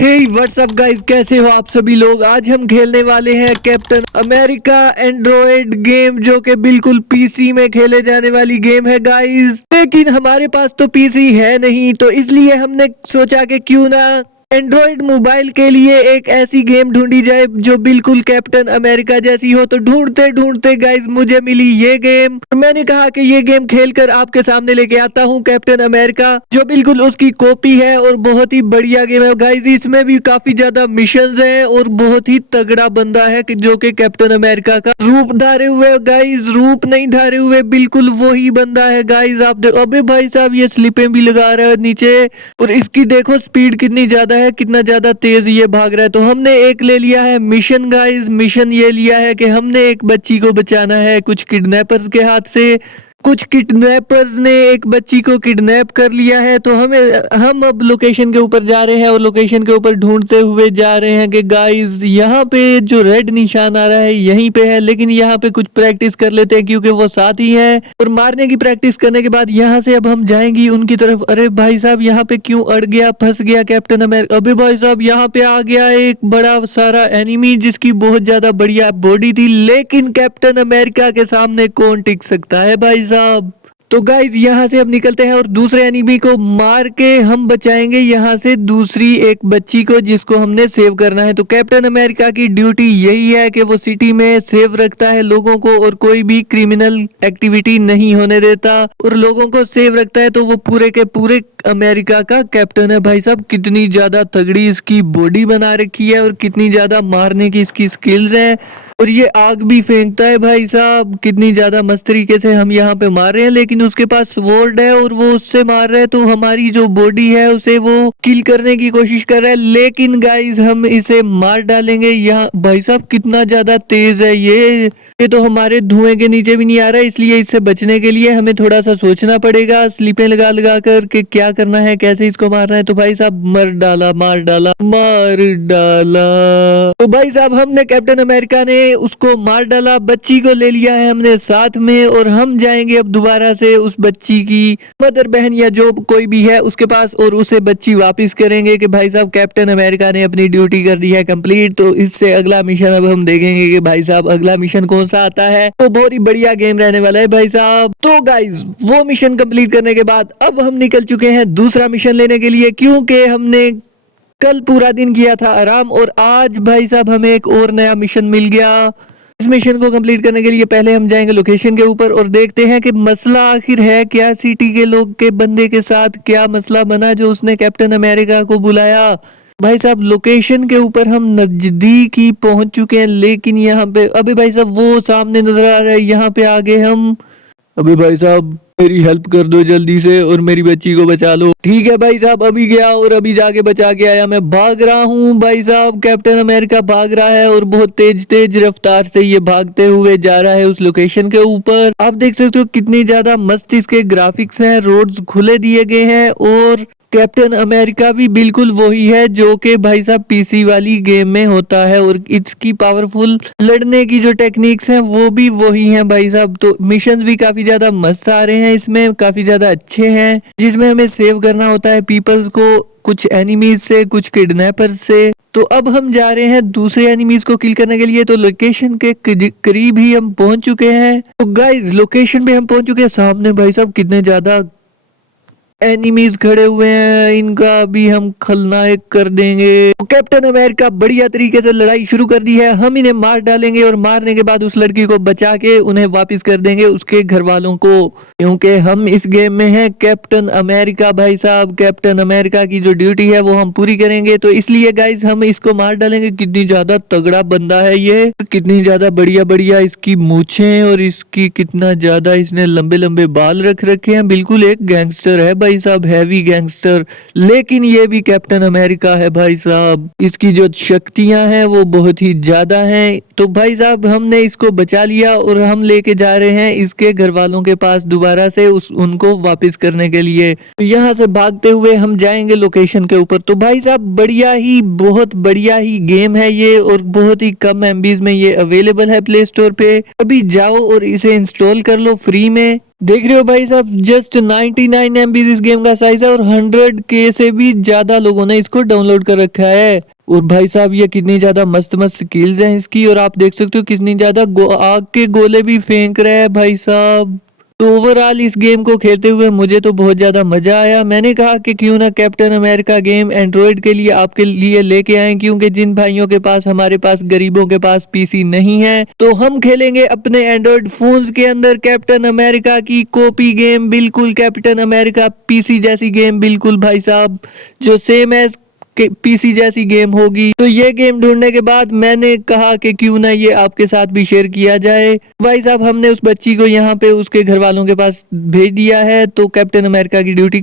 हे WhatsApp guys, कैसे हो आप सभी लोग। आज हम खेलने वाले हैं कैप्टन अमेरिका एंड्रॉयड गेम, जो कि बिल्कुल पीसी में खेले जाने वाली गेम है गाइस। लेकिन हमारे पास तो पीसी है नहीं, तो इसलिए हमने सोचा कि क्यों ना एंड्रॉयड मोबाइल के लिए एक ऐसी गेम ढूंढी जाए जो बिल्कुल कैप्टन अमेरिका जैसी हो। तो ढूंढते ढूंढते गाइस मुझे मिली ये गेम, और मैंने कहा कि ये गेम खेलकर आपके सामने लेके आता हूँ कैप्टन अमेरिका, जो बिल्कुल उसकी कॉपी है और बहुत ही बढ़िया गेम है गाइस। इसमें भी काफी ज्यादा मिशंस है और बहुत ही तगड़ा बंदा है कि जो कि कैप्टन अमेरिका का रूप धारे हुए गाइस, रूप नहीं धारे हुए, बिल्कुल वही बंदा है गाइस। आप देखो, अबे भाई साहब ये स्लिपें भी लगा रहा है नीचे, और इसकी देखो स्पीड कितनी ज्यादा है, कितना ज्यादा तेज ये भाग रहा है। तो हमने एक ले लिया है मिशन गाइस। मिशन ये लिया है कि हमने एक बच्ची को बचाना है कुछ किडनैपर्स के हाथ से। कुछ किडनैपर्स ने एक बच्ची को किडनैप कर लिया है, तो हम अब लोकेशन के ऊपर जा रहे हैं और लोकेशन के ऊपर ढूंढते हुए जा रहे हैं कि गाइस यहाँ पे जो रेड निशान आ रहा है यहीं पे है। लेकिन यहाँ पे कुछ प्रैक्टिस कर लेते हैं क्योंकि वो साथ ही है, और मारने की प्रैक्टिस करने के बाद यहाँ से अब हम जाएंगी उनकी तरफ। अरे भाई साहब यहाँ पे क्यों अड़ गया, फंस गया कैप्टन अमेरिका। अबे भाई साहब यहाँ पे आ गया एक बड़ा सारा एनिमी जिसकी बहुत ज्यादा बढ़िया बॉडी थी, लेकिन कैप्टन अमेरिका के सामने कौन टिक सकता है भाई साहब। तो गाइज यहाँ से अब निकलते हैं और दूसरे एनिमी को मार के हम बचाएंगे यहाँ से दूसरी एक बच्ची को जिसको हमने सेव करना है। तो कैप्टन अमेरिका की ड्यूटी यही है कि वो सिटी में सेव रखता है लोगों को और कोई भी क्रिमिनल एक्टिविटी नहीं होने देता, और लोगों को सेव रखता है। तो वो पूरे के पूरे अमेरिका का कैप्टन है भाई साहब। कितनी ज्यादा तगड़ी इसकी बॉडी बना रखी है और कितनी ज्यादा मारने की इसकी स्किल्स है, और ये आग भी फेंकता है भाई साहब। कितनी ज्यादा मस्त तरीके से हम यहाँ पे मार रहे हैं, लेकिन उसके पास स्वॉर्ड है और वो उससे मार रहा है, तो हमारी जो बॉडी है उसे वो किल करने की कोशिश कर रहा है। लेकिन गाइस हम इसे मार डालेंगे। यहाँ भाई साहब कितना ज्यादा तेज है ये तो हमारे धुएं के नीचे भी नहीं आ रहा है, इसलिए इससे बचने के लिए हमें थोड़ा सा सोचना पड़ेगा, स्लीपें लगा लगा कर के क्या करना है, कैसे इसको मारना है। तो भाई साहब मार डाला मार डाला मार डाला। तो भाई साहब हमने कैप्टन अमेरिका ने उसको मार डाला, बच्ची को ले लिया है हमने साथ में, और हम जाएंगे अब दोबारा से उस बच्ची की मदर बहन या जो कोई भी है उसके पास, और उसे बच्ची वापस करेंगे कि भाई साहब कैप्टन अमेरिका ने अपनी ड्यूटी कर दी है कंप्लीट। तो इससे अगला मिशन अब हम देखेंगे कि भाई साहब अगला मिशन कौन सा आता है। तो बहुत ही बढ़िया गेम रहने वाला है भाई साहब। तो गाइज वो मिशन कंप्लीट करने के बाद अब हम निकल चुके हैं दूसरा मिशन लेने के लिए, क्योंकि हमने कल पूरा दिन किया था आराम, और आज भाई साहब हमें एक और नया मिशन मिल गया। इस मिशन को कंप्लीट करने के लिए पहले हम जाएंगे लोकेशन के ऊपर और देखते हैं कि मसला आखिर है क्या, सिटी के लोग के बंदे के साथ क्या मसला बना जो उसने कैप्टन अमेरिका को बुलाया। भाई साहब लोकेशन के ऊपर हम नजदीक ही पहुंच चुके हैं, लेकिन यहाँ पे अभी भाई साहब वो सामने नजर आ रहा है, यहाँ पे आगे हम। अभी भाई साहब मेरी हेल्प कर दो जल्दी से और मेरी बच्ची को बचा लो। ठीक है भाई साहब, अभी गया और अभी जाके बचा के आया। मैं भाग रहा हूँ भाई साहब, कैप्टन अमेरिका भाग रहा है और बहुत तेज तेज रफ्तार से ये भागते हुए जा रहा है उस लोकेशन के ऊपर। आप देख सकते हो कितनी ज्यादा मस्त इसके ग्राफिक्स हैं, रोड्स खुले दिए गए हैं, और कैप्टन अमेरिका भी बिल्कुल वही है जो कि भाई साहब पीसी वाली गेम में होता है, और इसकी पावरफुल लड़ने की जो टेक्निक्स हैं वो भी वही हैं भाई साहब। तो मिशंस भी काफी ज्यादा मस्त आ रहे हैं इसमें, काफी ज्यादा अच्छे हैं, जिसमें हमें सेव करना होता है पीपल्स को, कुछ एनिमीज से, कुछ किडनैपर्स से। तो अब हम जा रहे हैं दूसरे एनिमीज को किल करने के लिए। तो लोकेशन के करीब ही हम पहुंच चुके हैं। तो गाइज लोकेशन पे हम पहुंच चुके हैं। सामने भाई साहब कितने ज्यादा एनिमीज खड़े हुए हैं, इनका भी हम खलनायक कर देंगे। तो कैप्टन अमेरिका बढ़िया तरीके से लड़ाई शुरू कर दी है, हम इन्हें मार डालेंगे और मारने के बाद उस लड़की को बचा के उन्हें वापस कर देंगे उसके घर वालों को, क्योंकि हम इस गेम में हैं कैप्टन अमेरिका भाई साहब। कैप्टन अमेरिका की जो ड्यूटी है वो हम पूरी करेंगे, तो इसलिए गाइज हम इसको मार डालेंगे। कितनी ज्यादा तगड़ा बंदा है ये, कितनी ज्यादा बढ़िया बढ़िया इसकी मूछें, और इसकी कितना ज्यादा इसने लंबे लंबे बाल रख रखे हैं, बिल्कुल एक गैंगस्टर है भाई साहब, हैवी गैंगस्टर। लेकिन ये भी कैप्टन अमेरिका है भाई साहब, इसकी जो शक्तियां हैं वो बहुत ही ज्यादा हैं। तो भाई साहब हमने इसको बचा लिया और हम लेके जा रहे हैं इसके घर वालों के पास दोबारा से उनको वापस करने के लिए। तो यहाँ से भागते हुए हम जाएंगे लोकेशन के ऊपर। तो भाई साहब बढ़िया ही, बहुत बढ़िया ही गेम है ये, और बहुत ही कम एमबीज में ये अवेलेबल है प्ले स्टोर पे। अभी जाओ और इसे इंस्टॉल कर लो फ्री में। देख रहे हो भाई साहब, जस्ट 99 MB इस गेम का साइज है और 100K से भी ज्यादा लोगों ने इसको डाउनलोड कर रखा है। और भाई साहब ये कितनी ज्यादा मस्त मस्त स्किल्स हैं इसकी, और आप देख सकते हो कितनी ज्यादा आग के गोले भी फेंक रहा है भाई साहब। तो ओवरऑल इस गेम को खेलते हुए मुझे तो बहुत ज्यादा मजा आया। मैंने कहा कि क्यों ना कैप्टन अमेरिका गेम एंड्रॉइड के लिए आपके लिए लेके आए, क्योंकि जिन भाइयों के पास, हमारे पास गरीबों के पास पीसी नहीं है, तो हम खेलेंगे अपने एंड्रॉइड फोन्स के अंदर कैप्टन अमेरिका की कॉपी गेम, बिल्कुल कैप्टन अमेरिका पीसी जैसी गेम, बिल्कुल भाई साहब, जो सेम एज पीसी जैसी गेम होगी। तो ये गेम ढूंढने के बाद मैंने कहा कि क्यों ना ये आपके साथ भी शेयर किया जाए। भाई साहब हमने उस बच्ची को यहाँ पे उसके घर वालों के पास भेज दिया है, तो कैप्टन अमेरिका की ड्यूटी